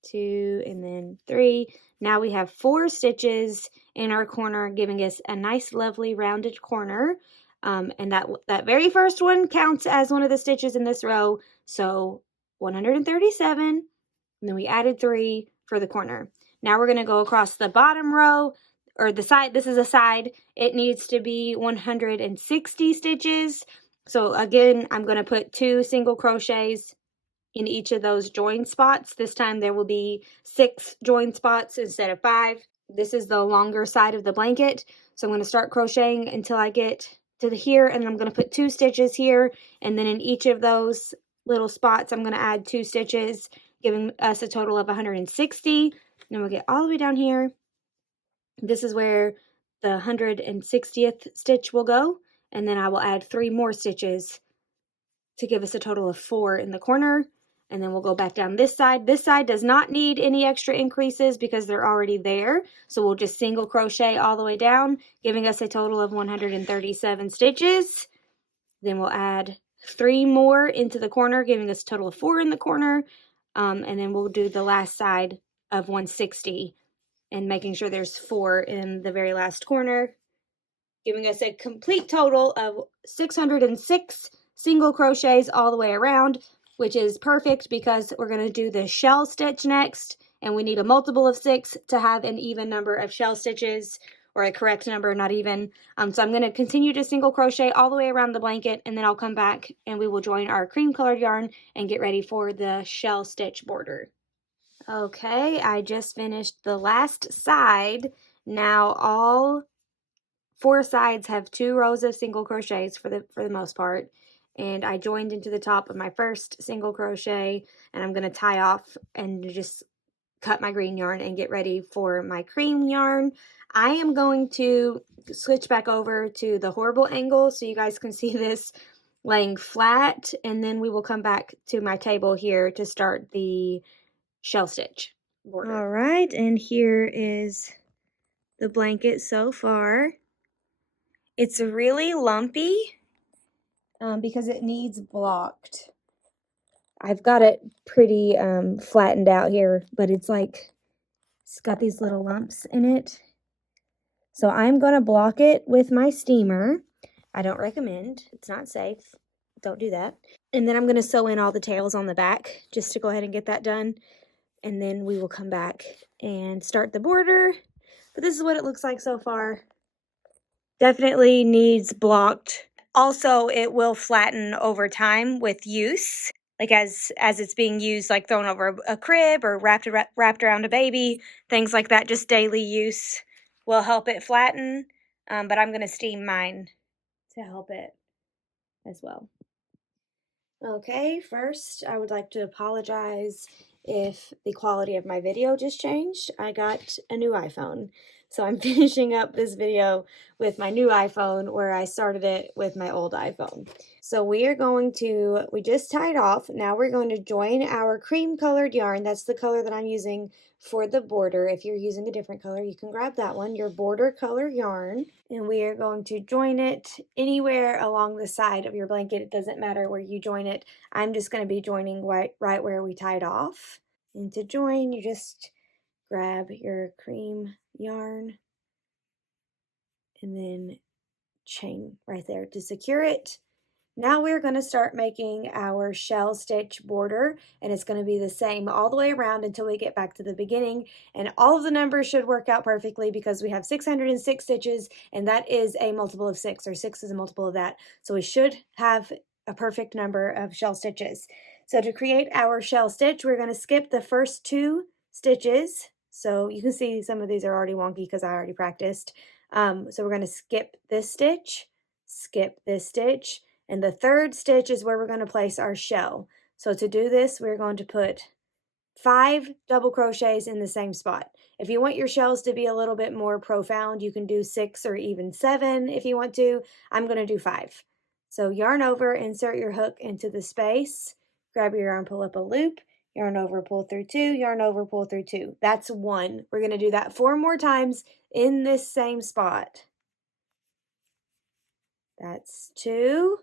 2 and then 3. Now we have 4 stitches in our corner, giving us a nice, lovely, rounded corner. And that very first one counts as one of the stitches in this row. So 137, and then we added 3 for the corner. Now we're going to go across the bottom row, or the side. This is a side. It needs to be 160 stitches. So again, I'm going to put 2 single crochets in each of those join spots. This time there will be 6 join spots instead of 5. This is the longer side of the blanket. So I'm going to start crocheting until I get to here, and I'm going to put 2 stitches here, and then in each of those little spots I'm going to add 2 stitches, giving us a total of 160. Then we'll get all the way down here. This is where the 160th stitch will go, and then I will add 3 more stitches to give us a total of 4 in the corner. And then we'll go back down this side. This side does not need any extra increases because they're already there. So we'll just single crochet all the way down, giving us a total of 137 stitches. Then we'll add 3 more into the corner, giving us a total of 4 in the corner. And then we'll do the last side of 160 and making sure there's 4 in the very last corner, giving us a complete total of 606 single crochets all the way around, which is perfect because we're going to do the shell stitch next, and we need a multiple of 6 to have an even number of shell stitches, or a correct number, not even. So I'm going to continue to single crochet all the way around the blanket, and then I'll come back and we will join our cream colored yarn and get ready for the shell stitch border. Okay, I just finished the last side. Now all 4 sides have 2 rows of single crochets for the most part, and I joined into the top of my first single crochet, and I'm going to tie off and just cut my green yarn and get ready for my cream yarn. I am going to switch back over to the horrible angle so you guys can see this laying flat, and then we will come back to my table here to start the shell stitch border. All right, and here is the blanket so far. It's really lumpy because it needs blocked. I've got it pretty flattened out here, but it's got these little lumps in it. So I'm going to block it with my steamer. I don't recommend. It's not safe. Don't do that. And then I'm going to sew in all the tails on the back just to go ahead and get that done. And then we will come back and start the border. But this is what it looks like so far. Definitely needs blocked. Also, it will flatten over time with use, like as it's being used, like thrown over a crib or wrapped around a baby, things like that. Just daily use will help it flatten. But I'm going to steam mine to help it as well. Okay, first I would like to apologize if the quality of my video just changed. I got a new iPhone, so I'm finishing up this video with my new iPhone where I started it with my old iPhone. So we just tied off. Now we're going to join our cream colored yarn. That's the color that I'm using for the border. If you're using a different color, you can grab that one, your border color yarn. And we are going to join it anywhere along the side of your blanket. It doesn't matter where you join it. I'm just going to be joining right where we tied off. And to join, you just grab your cream yarn and then chain right there to secure it. Now we're going to start making our shell stitch border, and it's going to be the same all the way around until we get back to the beginning. And all of the numbers should work out perfectly because we have 606 stitches, and that is a multiple of 6, or 6 is a multiple of that. So we should have a perfect number of shell stitches. So to create our shell stitch, we're going to skip the first 2 stitches. So you can see some of these are already wonky because I already practiced. So we're going to skip this stitch, skip this stitch, and the third stitch is where we're going to place our shell. So to do this, we're going to put 5 double crochets in the same spot. If you want your shells to be a little bit more profound, you can do 6 or even 7 if you want to. I'm going to do 5. So yarn over, insert your hook into the space, grab your yarn, pull up a loop, yarn over, pull through 2, yarn over, pull through 2. That's 1. We're going to do that 4 more times in this same spot. That's 2,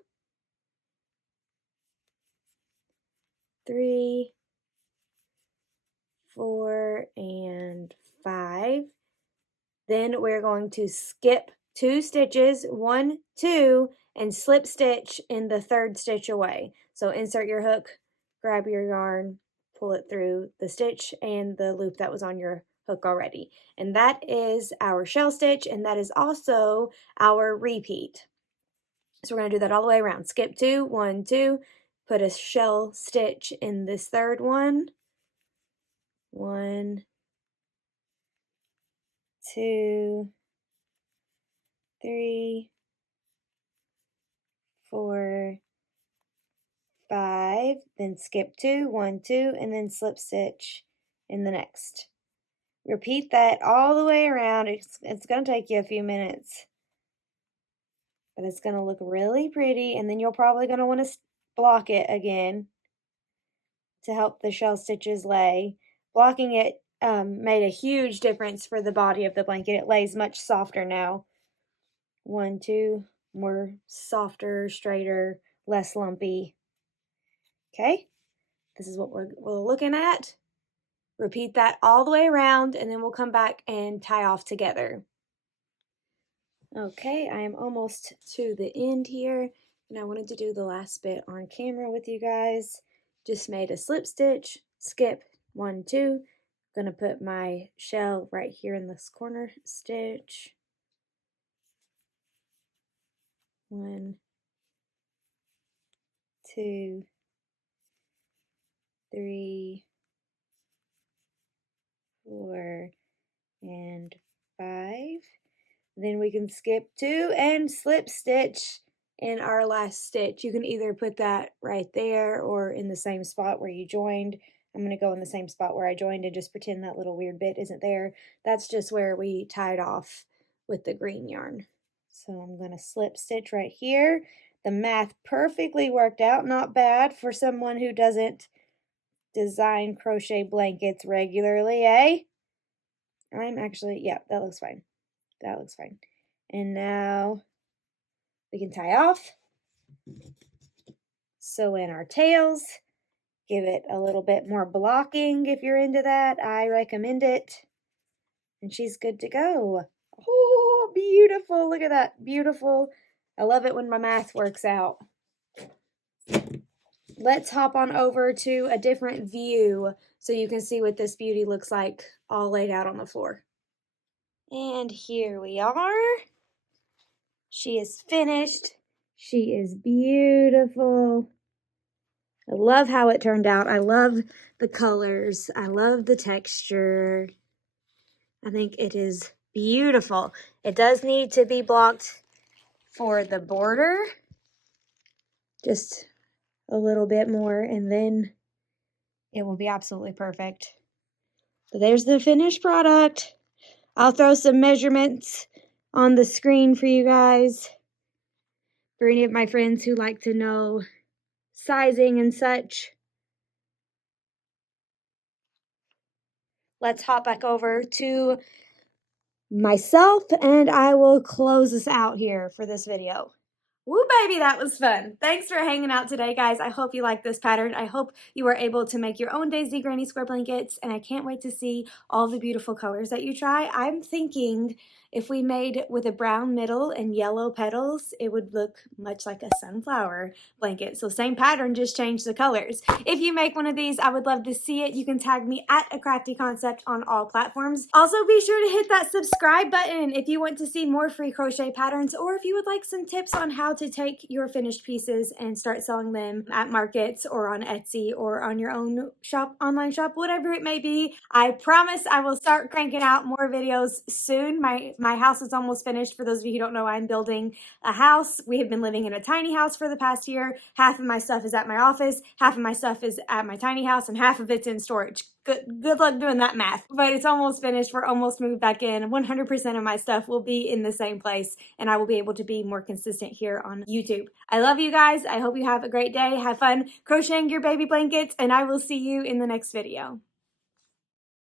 3, 4, and 5. Then we're going to skip 2 stitches, 1, 2, and slip stitch in the third stitch away. So insert your hook, grab your yarn, pull it through the stitch and the loop that was on your hook already. And that is our shell stitch, and that is also our repeat. So we're going to do that all the way around. Skip 2, 1, 2, put a shell stitch in this third one. 1, 2, 3, 4, 5, then skip 2, 1, 2, and then slip stitch in the next. Repeat that all the way around. It's going to take you a few minutes, but it's going to look really pretty, and then you're probably going to want to block it again to help the shell stitches lay. Blocking it made a huge difference for the body of the blanket. It lays much softer now. 1, 2, more softer, straighter, less lumpy. Okay, this is what we're looking at. Repeat that all the way around, and then we'll come back and tie off together. Okay, I am almost to the end here, and I wanted to do the last bit on camera with you guys. Just made a slip stitch, skip 1, 2. I'm going to put my shell right here in this corner stitch. 1, 2, 3, 4, and 5. Then we can skip 2 and slip stitch in our last stitch. You can either put that right there or in the same spot where you joined. I'm going to go in the same spot where I joined and just pretend that little weird bit isn't there. That's just where we tied off with the green yarn. So I'm going to slip stitch right here. The math perfectly worked out. Not bad for someone who doesn't design crochet blankets regularly, eh? Yeah, that looks fine. That looks fine. And now we can tie off. Sew in our tails. Give it a little bit more blocking if you're into that. I recommend it. And she's good to go. Oh, beautiful. Look at that. Beautiful. I love it when my math works out. let's hop on over to a different view so you can see what this beauty looks like all laid out on the floor. And here we are. She is finished. She is beautiful. I love how it turned out. I love the colors. I love the texture. I think it is beautiful. It does need to be blocked for the border. Just a little bit more, and then it will be absolutely perfect. So there's the finished product. I'll throw some measurements on the screen for you guys. For any of my friends who like to know sizing and such. Let's hop back over to myself and I will close this out here for this video. Woo, baby, that was fun. Thanks for hanging out today, guys. I hope you liked this pattern. I hope you were able to make your own Daisy Granny Square blankets, and I can't wait to see all the beautiful colors that you try. I'm thinking if we made with a brown middle and yellow petals, it would look much like a sunflower blanket. So same pattern, just change the colors. If you make one of these, I would love to see it. You can tag me at A Crafty Concept on all platforms. Also, be sure to hit that subscribe button if you want to see more free crochet patterns, or if you would like some tips on how to take your finished pieces and start selling them at markets or on Etsy or on your own shop, online shop, whatever it may be. I promise I will start cranking out more videos soon. My house is almost finished. For those of you who don't know, I'm building a house. We have been living in a tiny house for the past year. Half of my stuff is at my office, half of my stuff is at my tiny house, and half of it's in storage. Good luck doing that math. But it's almost finished. We're almost moved back in. 100% of my stuff will be in the same place, and I will be able to be more consistent here on YouTube. I love you guys. I hope you have a great day. Have fun crocheting your baby blankets, and I will see you in the next video.